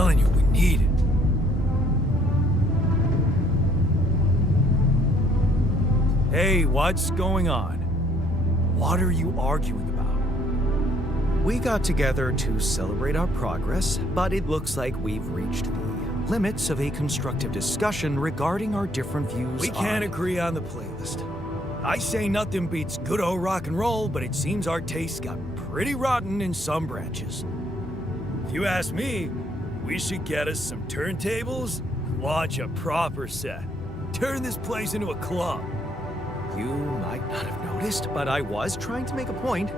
telling you, we need it. Hey, what's going on? What are you arguing about? We got together to celebrate our progress, but it looks like we've reached the limits of a constructive discussion regarding our different views. We can't agree on the playlist. I say nothing beats good old rock and roll, but it seems our tastes got pretty rotten in some branches. If you ask me, we should get us some turntables and launch a proper set. Turn this place into a club. You might not have noticed, but I was trying to make a point.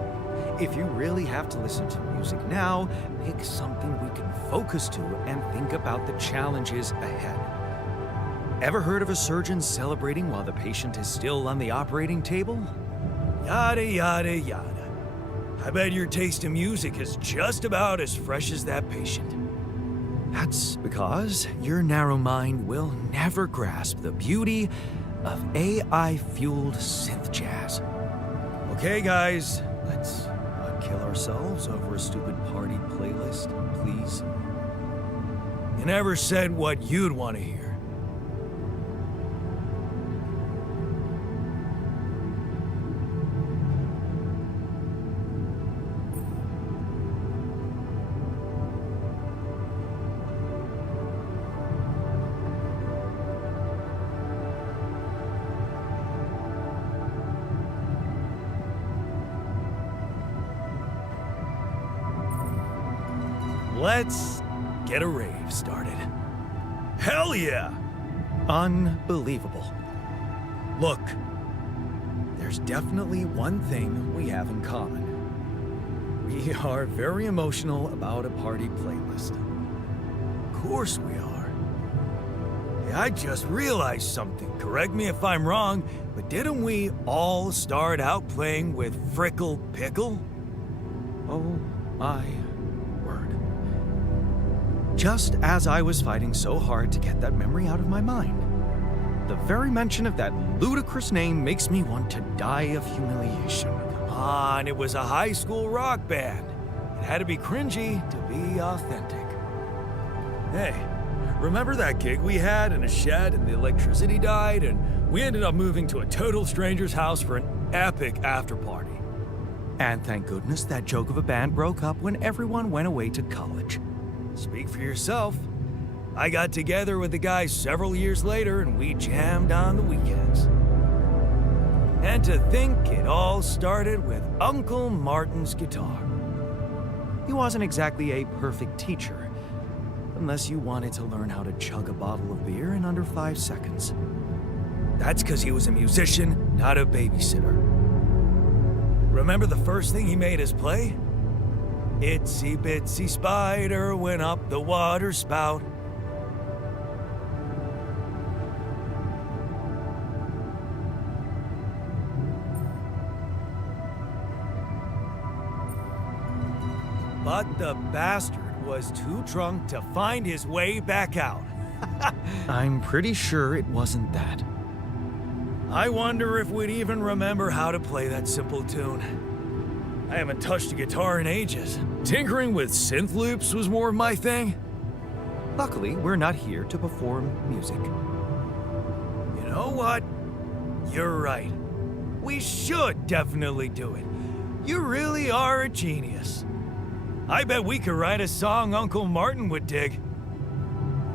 If you really have to listen to music now, pick something we can focus to and think about the challenges ahead. Ever heard of a surgeon celebrating while the patient is still on the operating table? Yada, yada, yada. I bet your taste in music is just about as fresh as that patient. That's because your narrow mind will never grasp the beauty of AI-fueled synth jazz. Okay, guys, let's not kill ourselves over a stupid party playlist, please. You never said what you'd want to hear. Let's get a rave started. Hell yeah! Unbelievable. Look, there's definitely one thing we have in common. We are very emotional about a party playlist. Of course we are. Hey, I just realized something. Correct me if I'm wrong, but didn't we all start out playing with Frickle Pickle? Oh my word. Just as I was fighting so hard to get that memory out of my mind, the very mention of that ludicrous name makes me want to die of humiliation. Come on, it was a high school rock band. It had to be cringy to be authentic. Hey, remember that gig we had in a shed and the electricity died and we ended up moving to a total stranger's house for an epic after party? And thank goodness that joke of a band broke up when everyone went away to college. Speak for yourself. I got together with the guys several years later and we jammed on the weekends. And to think it all started with Uncle Martin's guitar. He wasn't exactly a perfect teacher, unless you wanted to learn how to chug a bottle of beer in under 5 seconds. That's because he was a musician, not a babysitter. Remember the first thing he made us play? Itsy bitsy spider went up the water spout. But the bastard was too drunk to find his way back out. I'm pretty sure it wasn't that. I wonder if we'd even remember how to play that simple tune. I haven't touched a guitar in ages. Tinkering with synth loops was more of my thing. Luckily, we're not here to perform music. You know what? You're right. We should definitely do it. You really are a genius. I bet we could write a song Uncle Martin would dig.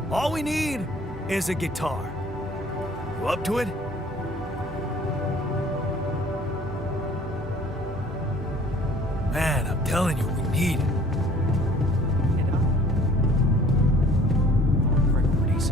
All we need is a guitar. You up to it? Man, I'm telling you, we need it. Priorities.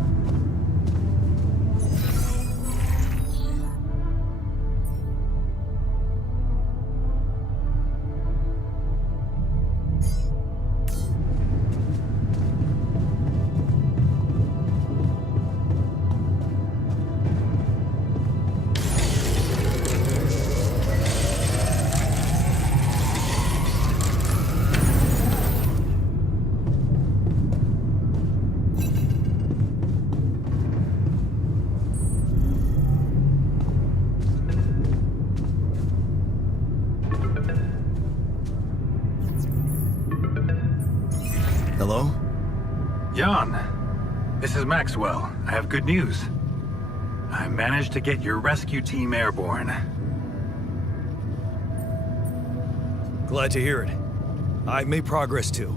Jan, this is Maxwell. I have good news. I managed to get your rescue team airborne. Glad to hear it. I've made progress too.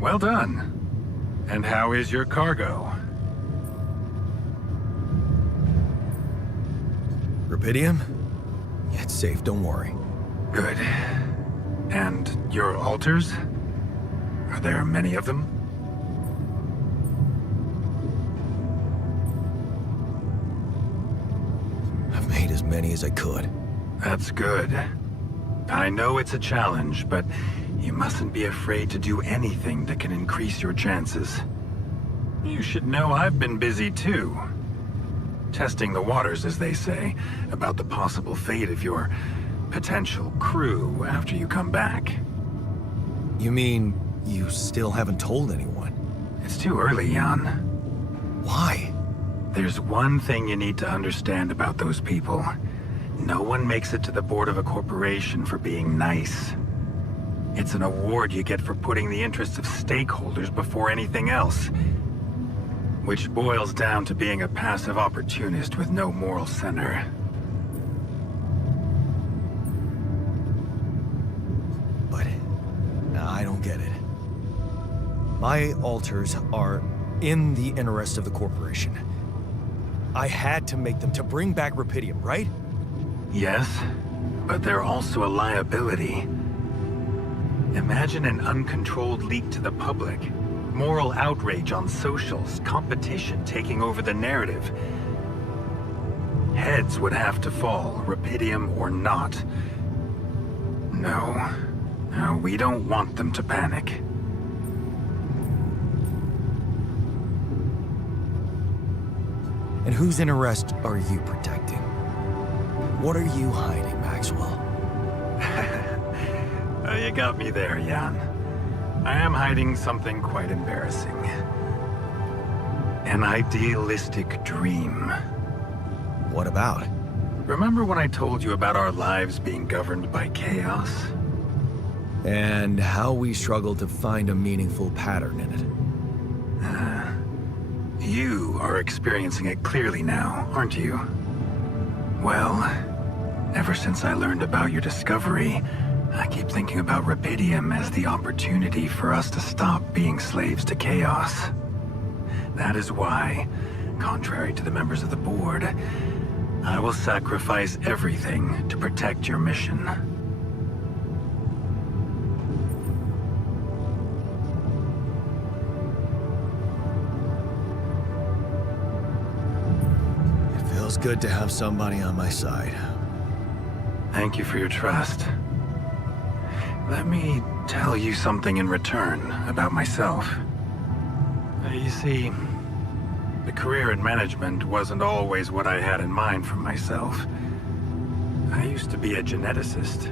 Well done. And how is your cargo? Rapidium? It's safe, don't worry. Good. And your altars? Are there many of them? I've made as many as I could. That's good. I know it's a challenge, but you mustn't be afraid to do anything that can increase your chances. You should know I've been busy too. Testing the waters, as they say, about the possible fate of your potential crew after you come back. You mean you still haven't told anyone? It's too early, Jan. Why? There's one thing you need to understand about those people. No one makes it to the board of a corporation for being nice. It's an award you get for putting the interests of stakeholders before anything else. Which boils down to being a passive opportunist with no moral center. But I don't get it. My altars are in the interest of the corporation. I had to make them to bring back Rapidium, right? Yes, but they're also a liability. Imagine an uncontrolled leak to the public. Moral outrage on socials, competition taking over the narrative. Heads would have to fall, Rapidium or not. No, we don't want them to panic. And whose interest are you protecting? What are you hiding, Maxwell? You got me there, Jan. I am hiding something quite embarrassing. An idealistic dream. What about? Remember when I told you about our lives being governed by chaos? And how we struggle to find a meaningful pattern in it. You are experiencing it clearly now, aren't you? Well, ever since I learned about your discovery, I keep thinking about Rapidium as the opportunity for us to stop being slaves to chaos. That is why, contrary to the members of the board, I will sacrifice everything to protect your mission. It feels good to have somebody on my side. Thank you for your trust. Let me tell you something in return about myself. You see, the career in management wasn't always what I had in mind for myself. I used to be a geneticist,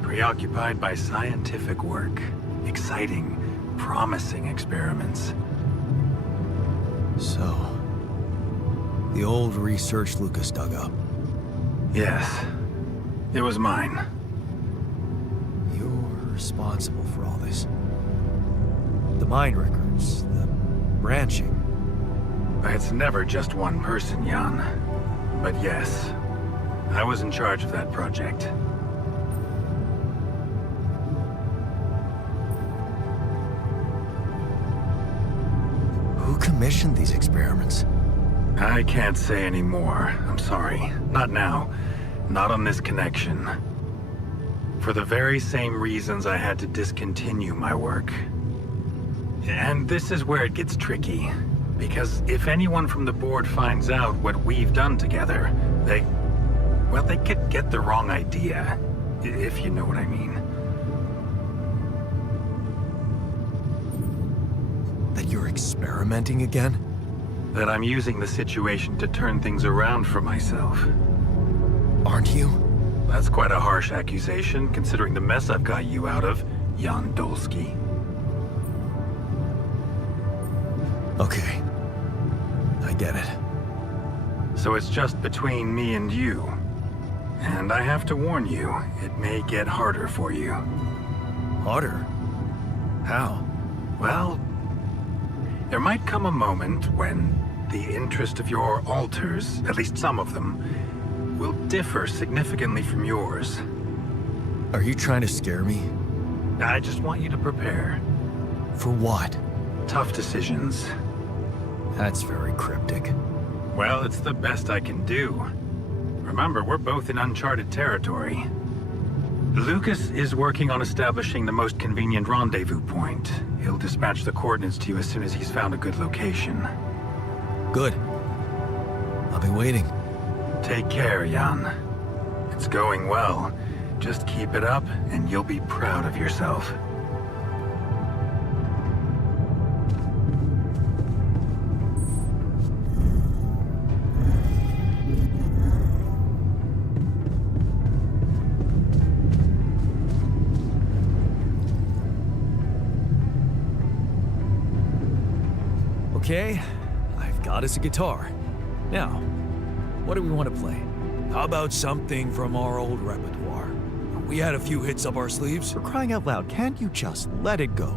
preoccupied by scientific work, exciting, promising experiments. So, the old research Lucas dug up. Yes, it was mine. You're responsible for all this. The mind records, the branching. It's never just one person, Jan. But yes, I was in charge of that project. Who commissioned these experiments? I can't say any more. I'm sorry. Not now. Not on this connection. For the very same reasons I had to discontinue my work. And this is where it gets tricky. Because if anyone from the board finds out what we've done together, they could get the wrong idea, if you know what I mean. That you're experimenting again? That I'm using the situation to turn things around for myself. Aren't you? That's quite a harsh accusation, considering the mess I've got you out of, Jan Dolsky. Okay. I get it. So it's just between me and you. And I have to warn you, it may get harder for you. Harder? How? Well, There might come a moment when the interest of your alters, at least some of them, will differ significantly from yours. Are you trying to scare me? I just want you to prepare. For what? Tough decisions. That's very cryptic. Well, it's the best I can do. Remember, we're both in uncharted territory. Lucas is working on establishing the most convenient rendezvous point. He'll dispatch the coordinates to you as soon as he's found a good location. Good. I'll be waiting. Take care, Jan. It's going well. Just keep it up, and you'll be proud of yourself. Okay, I've got us a guitar. Now, what do we want to play? How about something from our old repertoire? We had a few hits up our sleeves. For crying out loud, can't you just let it go?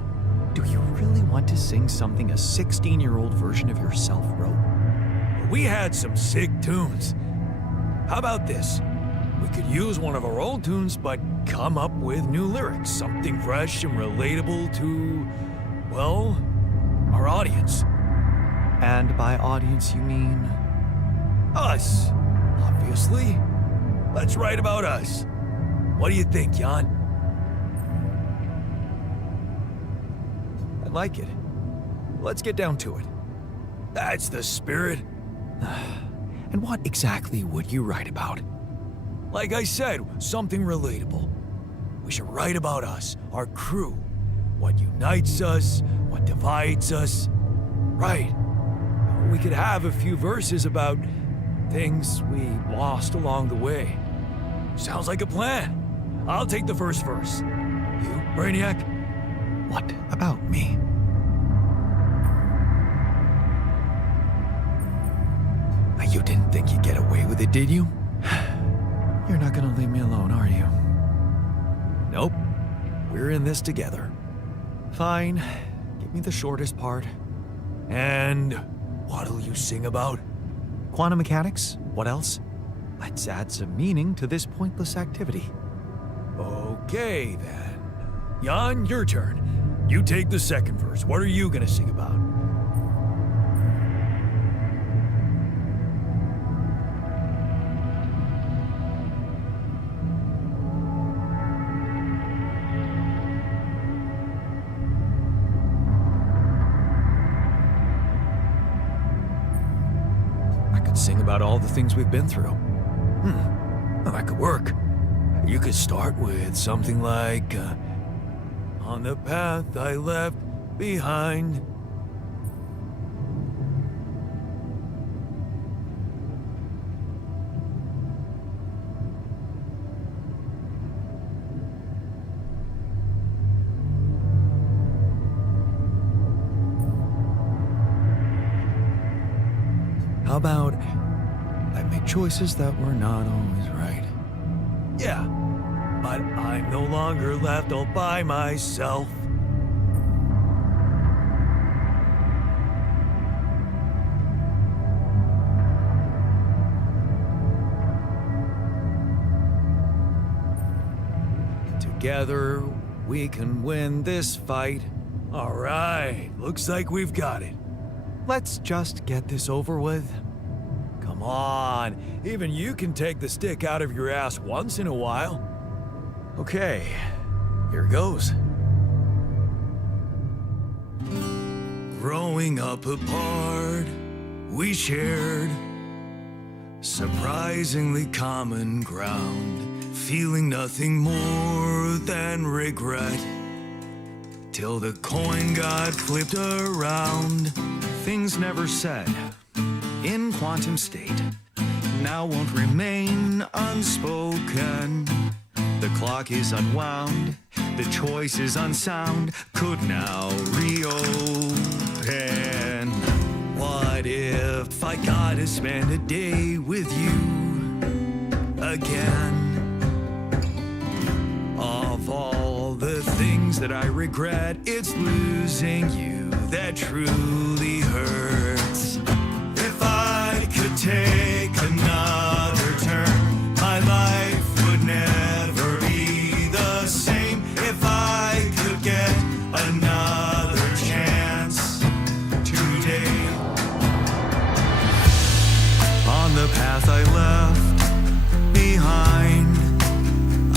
Do you really want to sing something a 16-year-old version of yourself wrote? We had some sick tunes. How about this? We could use one of our old tunes, but come up with new lyrics. Something fresh and relatable to, well, our audience. And by audience, you mean? Us, obviously. Let's write about us. What do you think, Jan? I like it. Let's get down to it. That's the spirit. And what exactly would you write about? Like I said, something relatable. We should write about us, our crew. What unites us, what divides us. Right. We could have a few verses about things we lost along the way. Sounds like a plan. I'll take the first verse. You, Brainiac? What about me? You didn't think you'd get away with it, did you? You're not gonna leave me alone, are you? Nope. We're in this together. Fine. Give me the shortest part. And what'll you sing about? Quantum mechanics? What else? Let's add some meaning to this pointless activity. Okay, then. Jan, your turn. You take the second verse. What are you gonna sing about? Sing about all the things we've been through. Well, that could work. You could start with something like, on the path I left behind. How about I made choices that were not always right? Yeah, but I'm no longer left all by myself. Together, we can win this fight. All right, looks like we've got it. Let's just get this over with. Come on, even you can take the stick out of your ass once in a while. Okay, here goes. Growing up apart, we shared surprisingly common ground, feeling nothing more than regret. Till the coin got flipped around. Things never said in quantum state now won't remain unspoken. The clock is unwound, the choice is unsound, could now reopen. What if I gotta spend a day with you again? Of all the things that I regret, it's losing you that truly path I left behind.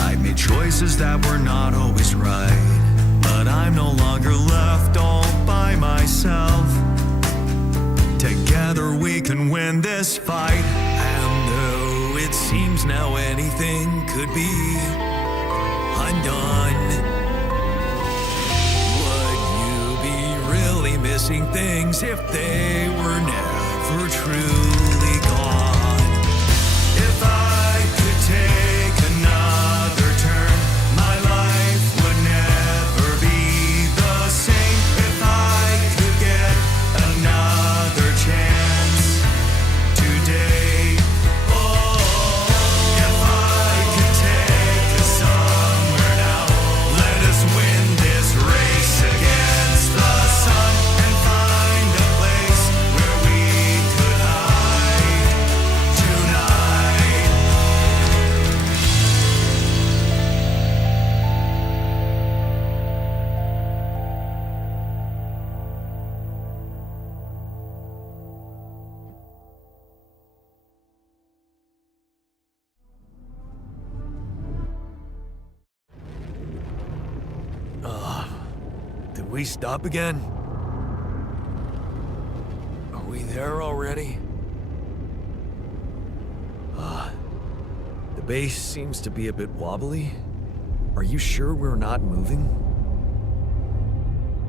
I've made choices that were not always right, but I'm no longer left all by myself. Together we can win this fight. And though it seems now anything could be undone, would you be really missing things if they were never truly gone? If I could take another turn, my life would never be the same. If I could get another chance today, oh, if I could take us somewhere now, let us win this race against the sun and find a place where we could hide tonight. Did we stop again? Are we there already? The base seems to be a bit wobbly. Are you sure we're not moving?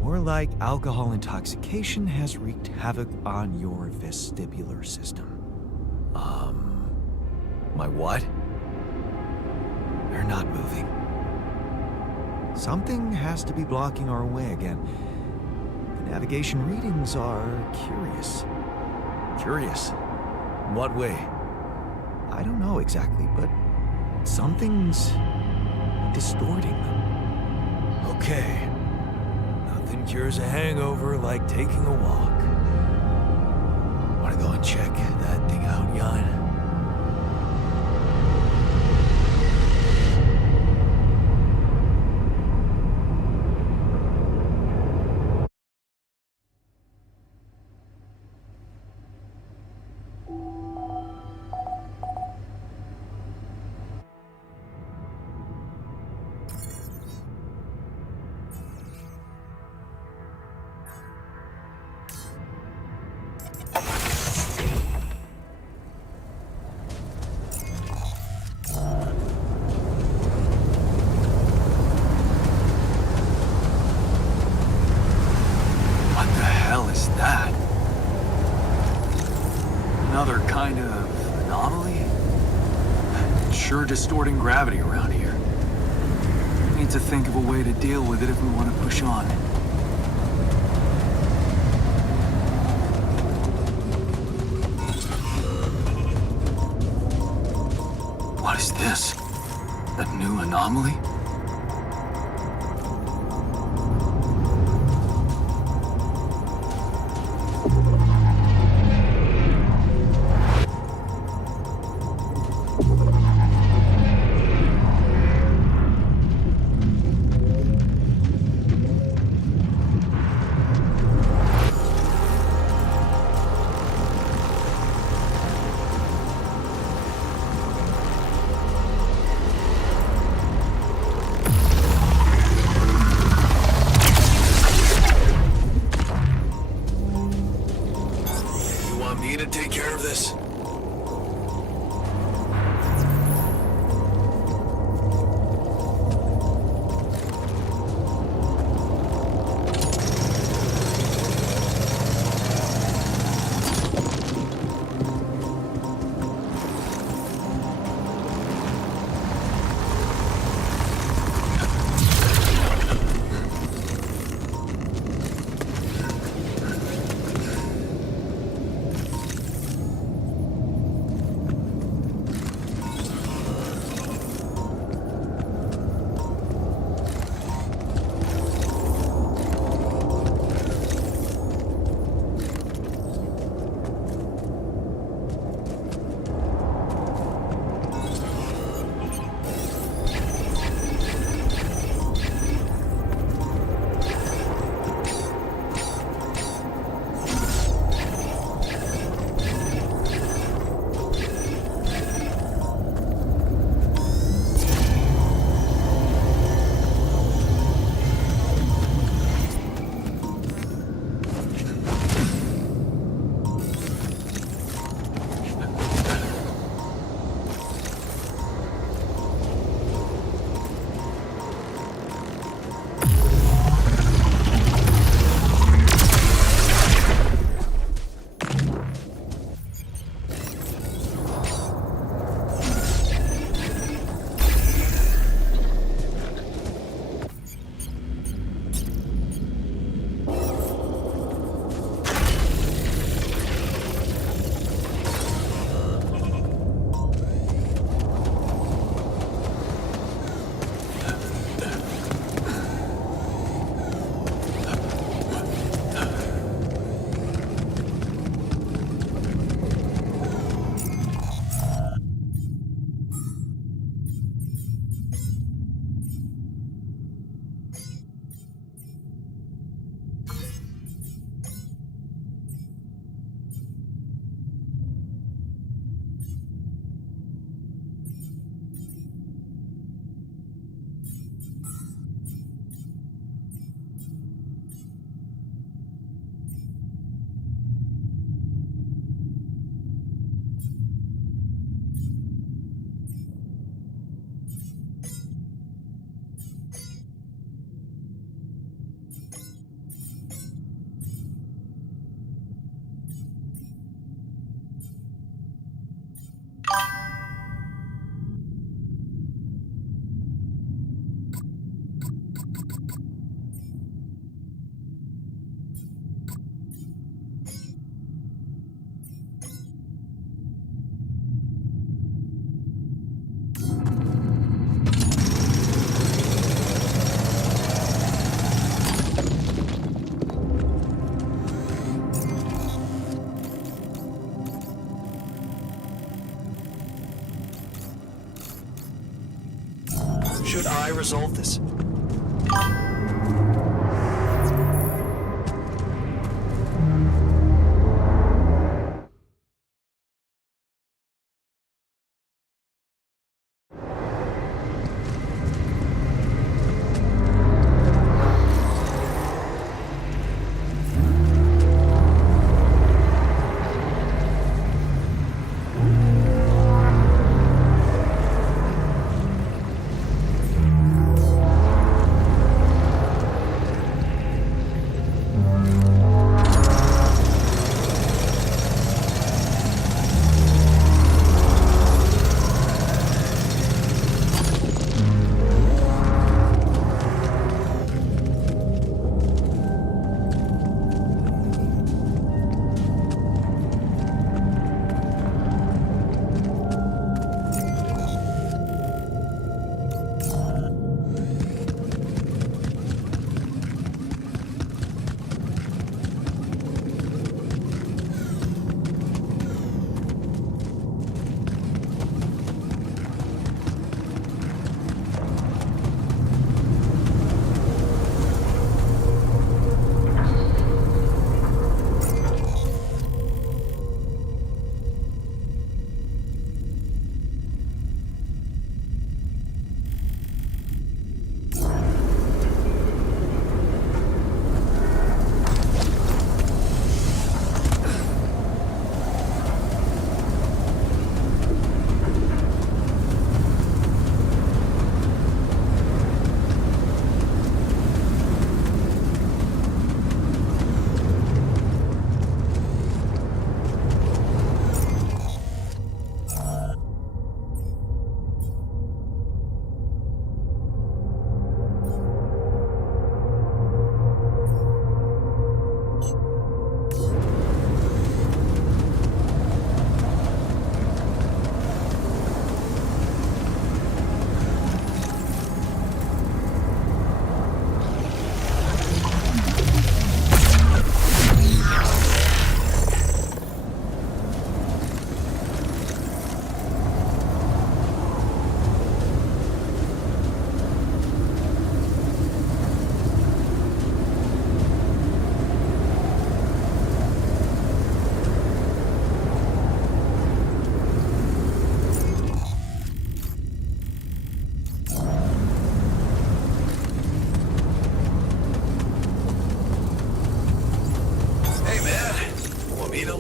More like alcohol intoxication has wreaked havoc on your vestibular system. My what? We're not moving. Something has to be blocking our way again. The navigation readings are curious. Curious? In what way? I don't know exactly, but something's distorting them. Okay. Nothing cures a hangover like taking a walk. Wanna go and check that thing out, Jan? Another kind of anomaly? Sure distorting gravity around here. Need to think of a way to deal with it if we want to push on. What is this? A new anomaly? Me to take care of this? resolve this?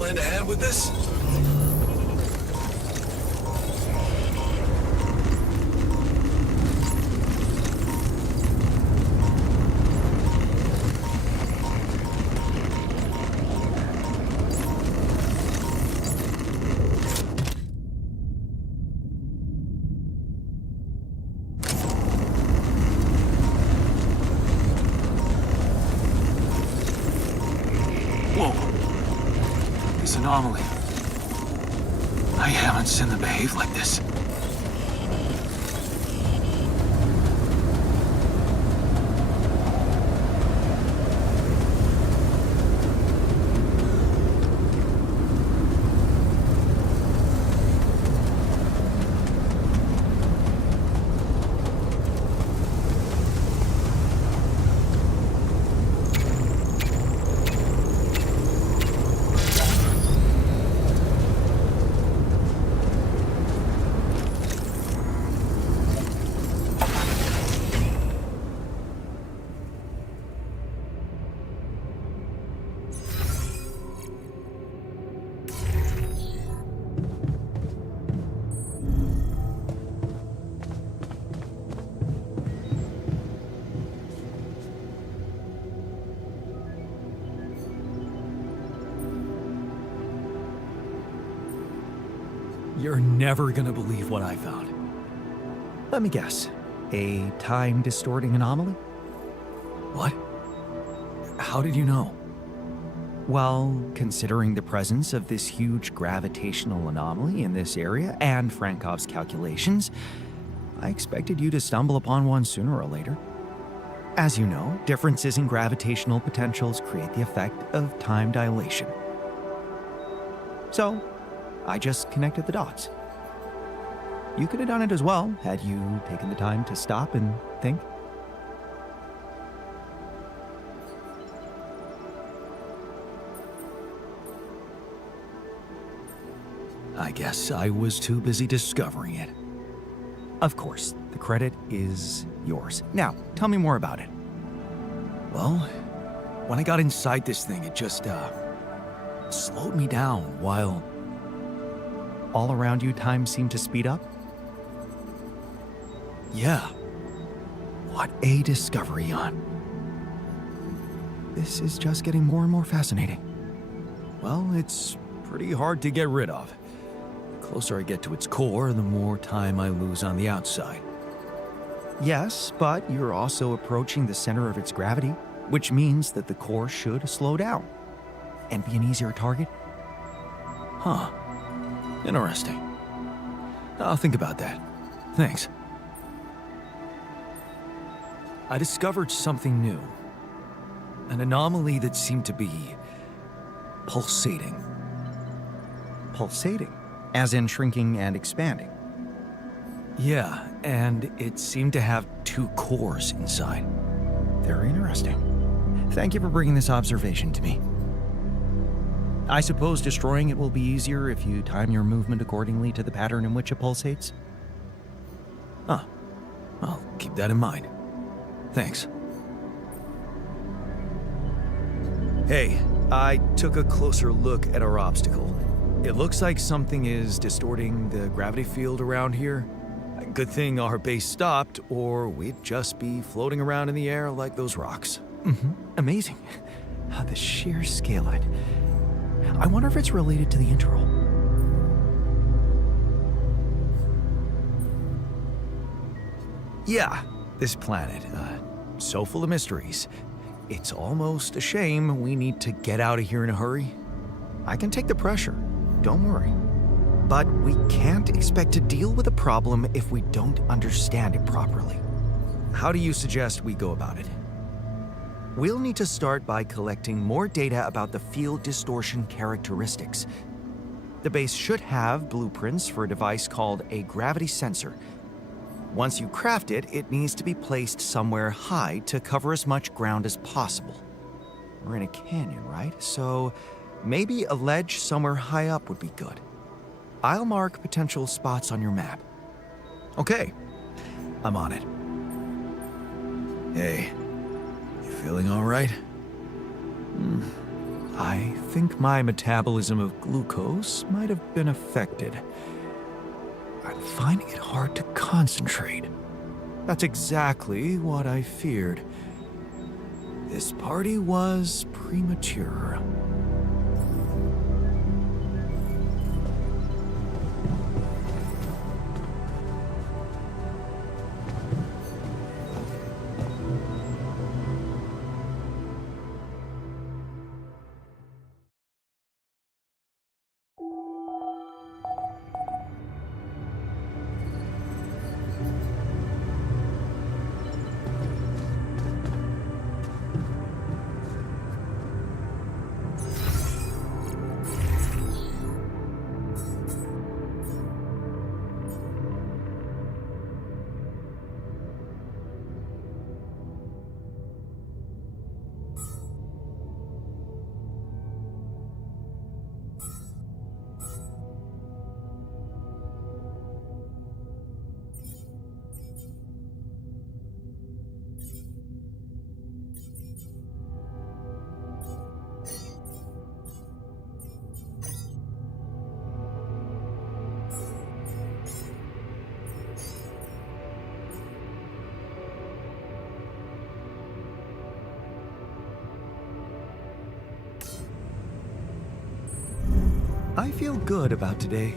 lend a hand with this? This anomaly. I haven't seen them behave like this. You're never gonna believe what I found. Let me guess. A time-distorting anomaly? What? How did you know? Well, considering the presence of this huge gravitational anomaly in this area and Frankov's calculations, I expected you to stumble upon one sooner or later. As you know, differences in gravitational potentials create the effect of time dilation. So, I just connected the dots. You could have done it as well, had you taken the time to stop and think. I guess I was too busy discovering it. Of course, the credit is yours. Now, tell me more about it. Well, when I got inside this thing, it just, slowed me down while all around you time seemed to speed up. Yeah. What a discovery, Jan. This is just getting more and more fascinating. Well, it's pretty hard to get rid of. The closer I get to its core, the more time I lose on the outside. Yes, but you're also approaching the center of its gravity, which means that the core should slow down and be an easier target. Huh. Interesting. I'll think about that. Thanks. I discovered something new. An anomaly that seemed to be pulsating. Pulsating? As in shrinking and expanding? Yeah, and it seemed to have two cores inside. Very interesting. Thank you for bringing this observation to me. I suppose destroying it will be easier if you time your movement accordingly to the pattern in which it pulsates? Huh. I'll keep that in mind. Thanks. Hey, I took a closer look at our obstacle. It looks like something is distorting the gravity field around here. Good thing our base stopped, or we'd just be floating around in the air like those rocks. Amazing. The sheer scale of it. I wonder if it's related to the interval. Yeah, this planet, so full of mysteries. It's almost a shame we need to get out of here in a hurry. I can take the pressure, don't worry. But we can't expect to deal with a problem if we don't understand it properly. How do you suggest we go about it? We'll need to start by collecting more data about the field distortion characteristics. The base should have blueprints for a device called a gravity sensor. Once you craft it, it needs to be placed somewhere high to cover as much ground as possible. We're in a canyon, right? So maybe a ledge somewhere high up would be good. I'll mark potential spots on your map. Okay, I'm on it. Hey, you feeling all right? I think my metabolism of glucose might have been affected. I'm finding it hard to concentrate. That's exactly what I feared. This party was premature. I feel good about today.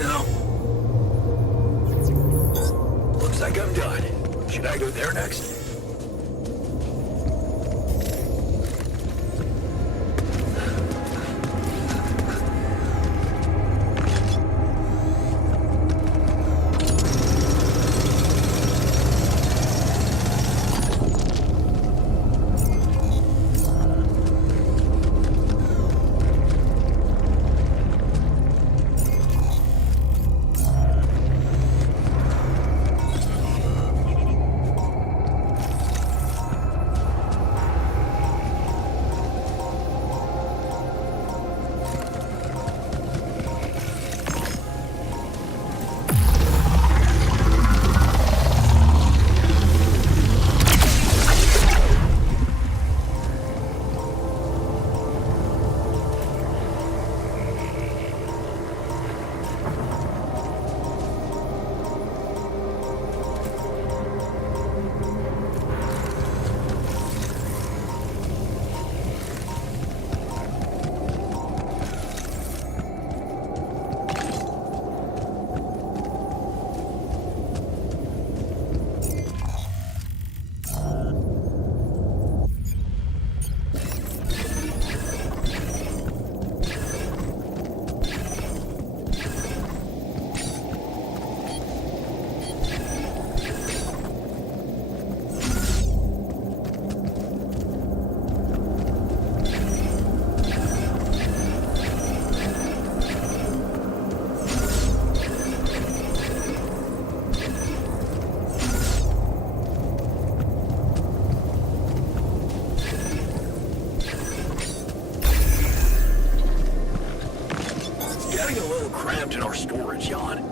now? Looks like I'm done. Should I go there next? Getting a little cramped in our storage, Jan.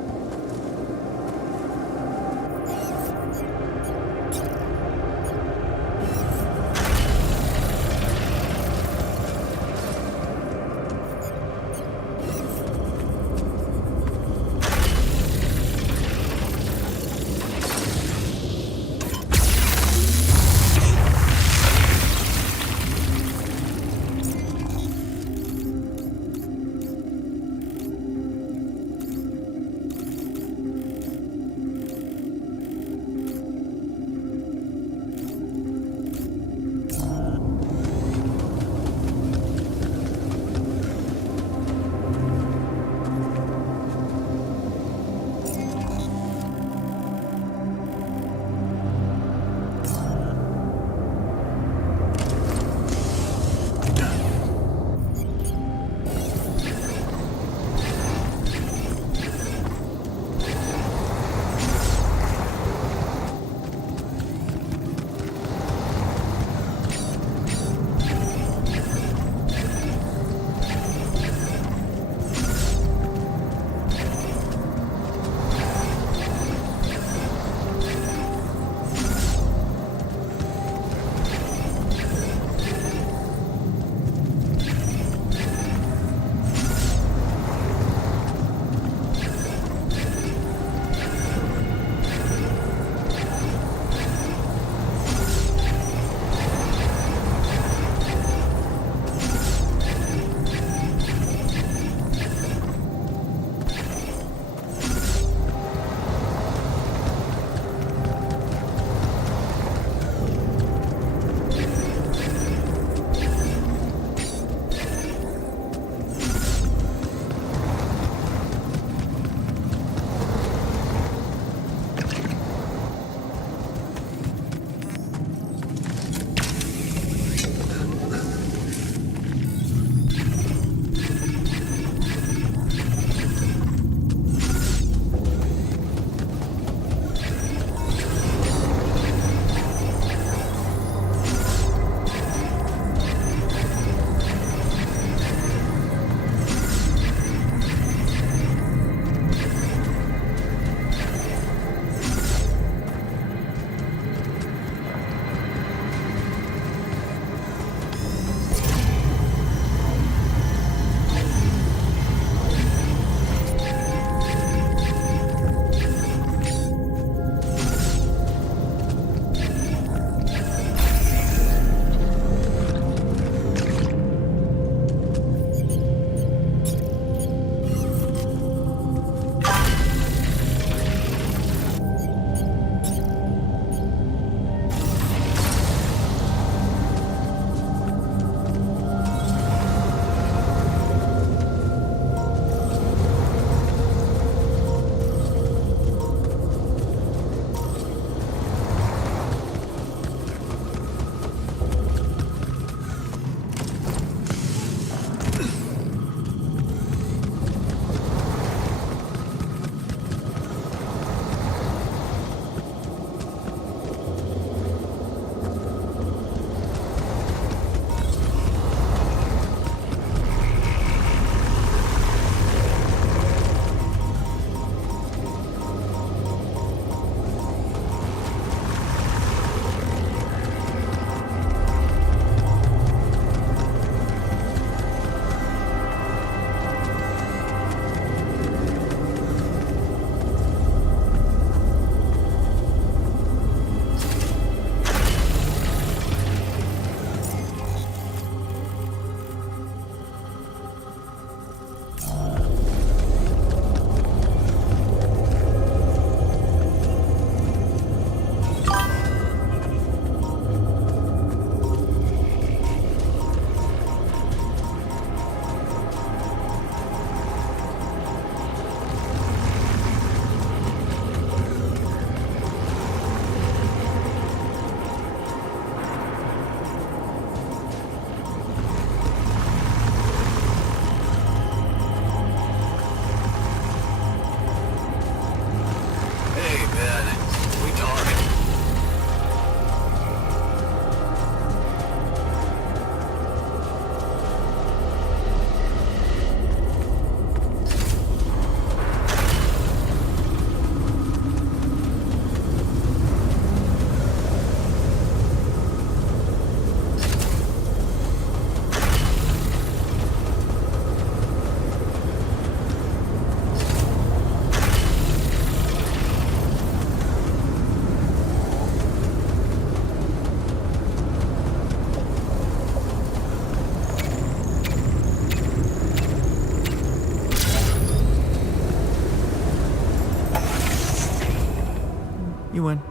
You win.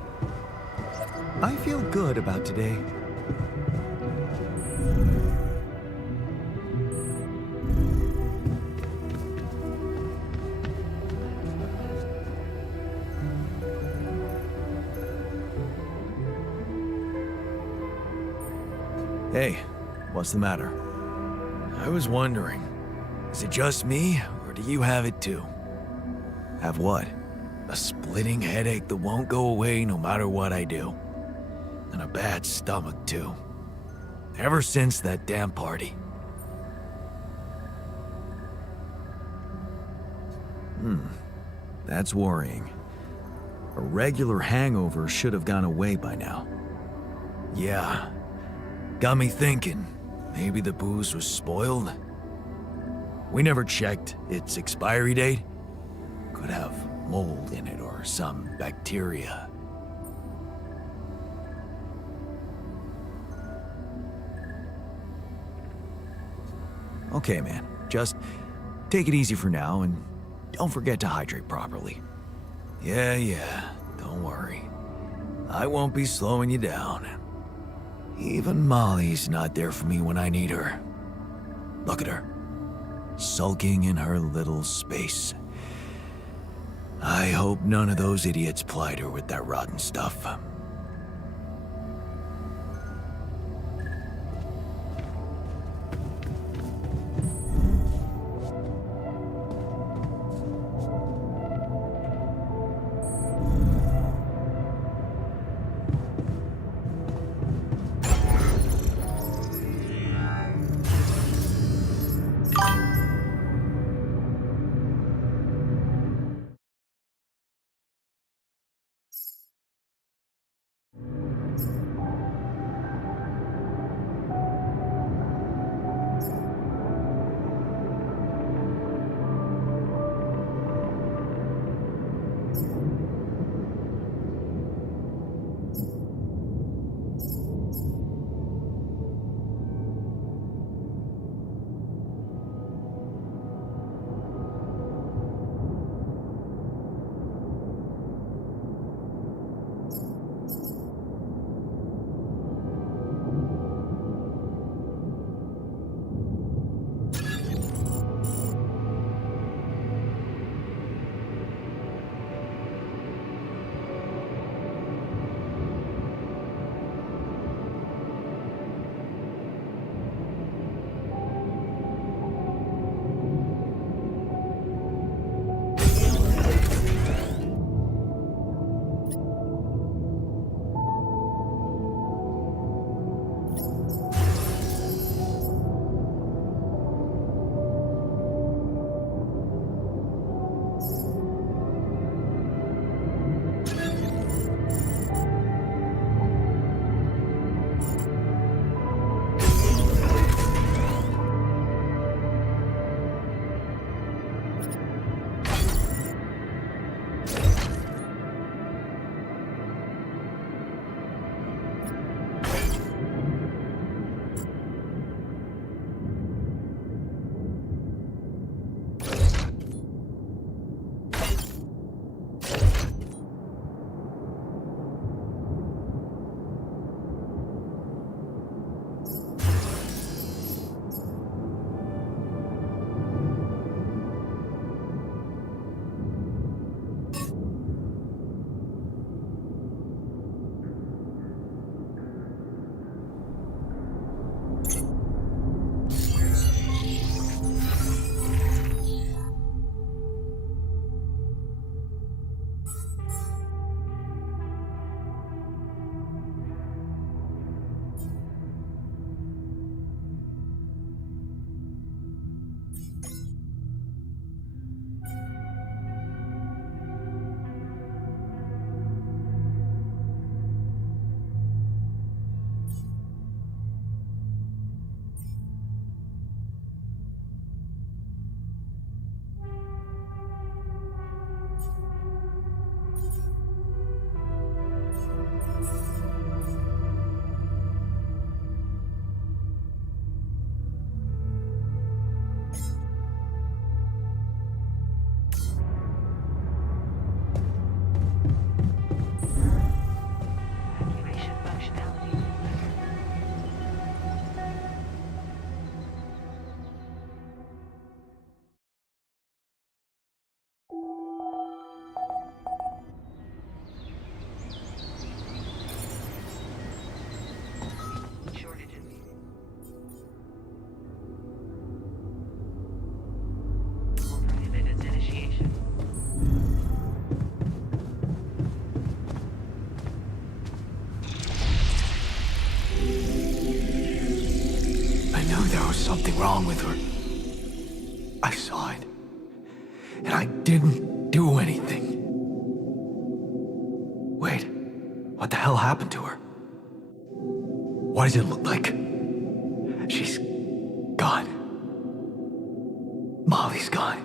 I feel good about today. Hey, what's the matter? I was wondering, is it just me, or do you have it too? Have what? A splitting headache that won't go away no matter what I do. And a bad stomach, too. Ever since that damn party. That's worrying. A regular hangover should have gone away by now. Yeah. Got me thinking. Maybe the booze was spoiled? We never checked its expiry date. Could have mold in it or some bacteria. Okay, man. Just take it easy for now and don't forget to hydrate properly. Yeah, don't worry. I won't be slowing you down. Even Molly's not there for me when I need her. Look at her, sulking in her little space. I hope none of those idiots plied her with that rotten stuff. wrong with her. I saw it. And I didn't do anything. Wait, what the hell happened to her? What does it look like? She's gone. Molly's gone.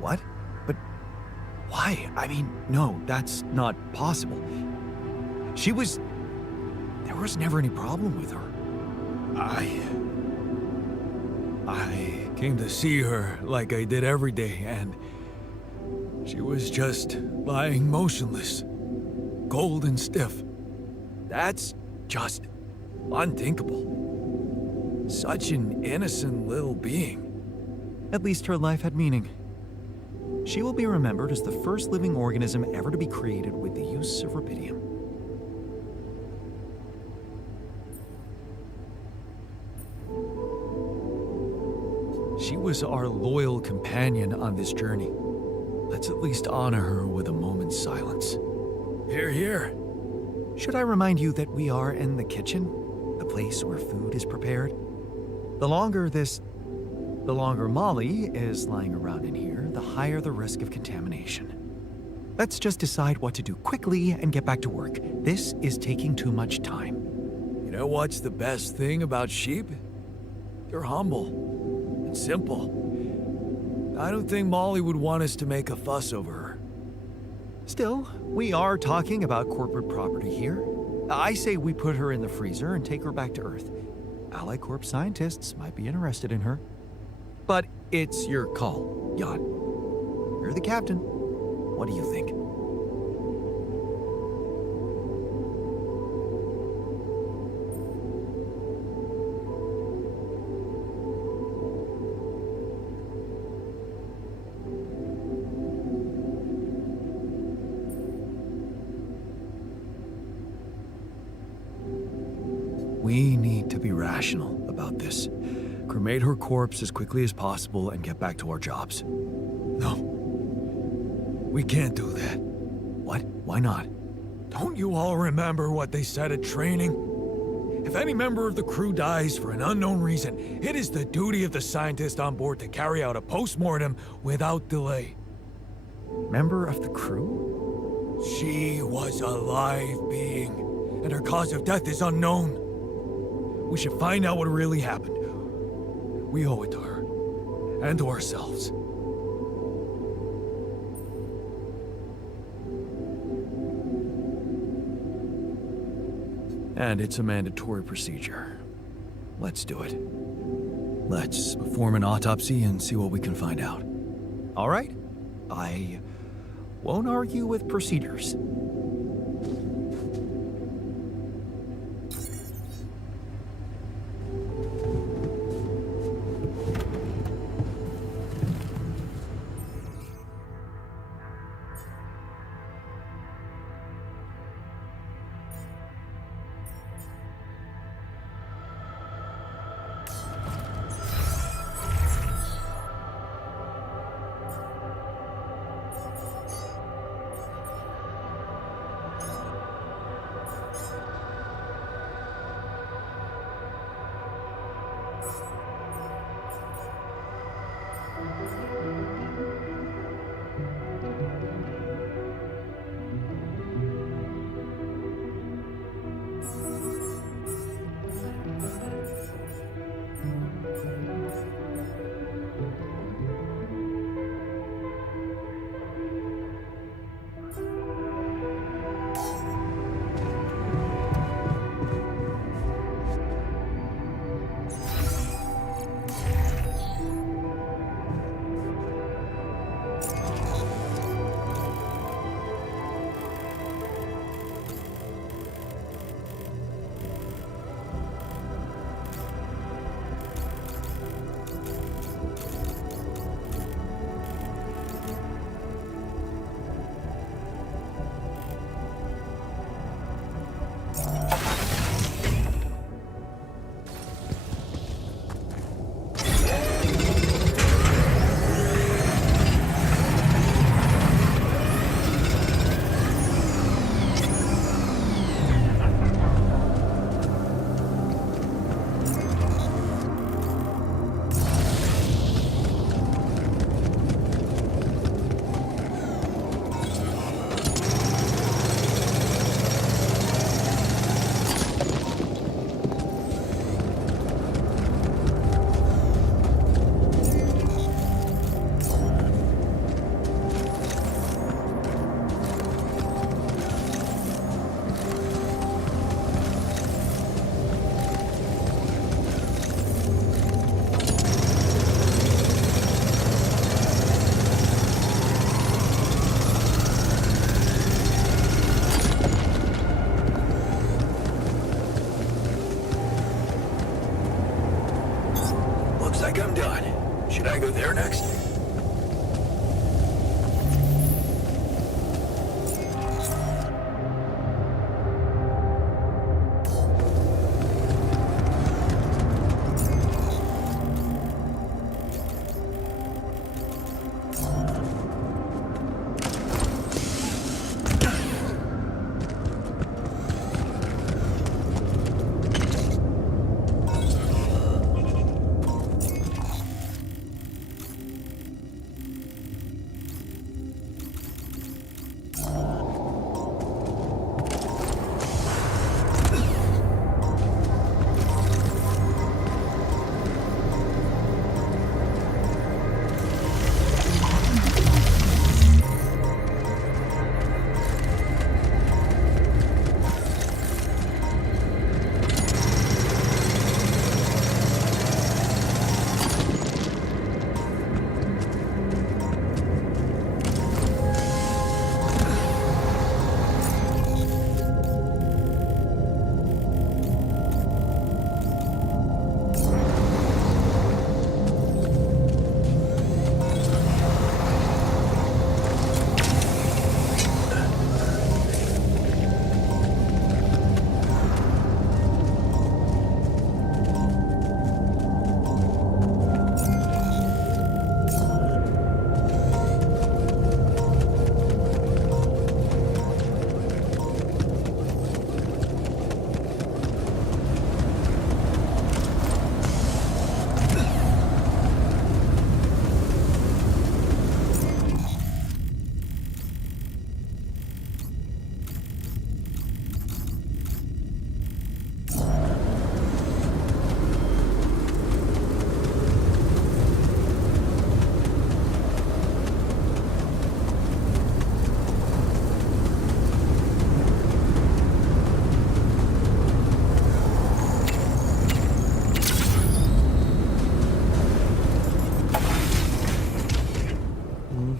What? But why? I mean, no, that's not possible. There was never any problem with her. I came to see her like I did every day, and she was just lying motionless, cold and stiff. That's just unthinkable. Such an innocent little being. At least her life had meaning. She will be remembered as the first living organism ever to be created with the use of rubidium. She was our loyal companion on this journey. Let's at least honor her with a moment's silence. Hear, hear. Should I remind you that we are in the kitchen, the place where food is prepared? The longer Molly is lying around in here, the higher the risk of contamination. Let's just decide what to do quickly and get back to work. This is taking too much time. You know what's the best thing about sheep? They're humble. Simple. I don't think Molly would want us to make a fuss over her. Still, we are talking about corporate property here. I say we put her in the freezer and take her back to Earth. Ally Corp scientists might be interested in her. But it's your call, Jan. You're the captain. What do you think? We need to be rational about this. Cremate her corpse as quickly as possible and get back to our jobs. No. We can't do that. What? Why not? Don't you all remember what they said at training? If any member of the crew dies for an unknown reason, it is the duty of the scientist on board to carry out a post-mortem without delay. Member of the crew? She was a live being, and her cause of death is unknown. We should find out what really happened. We owe it to her, and to ourselves. And it's a mandatory procedure. Let's do it. Let's perform an autopsy and see what we can find out. All right? I won't argue with procedures.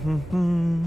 Mm-hmm.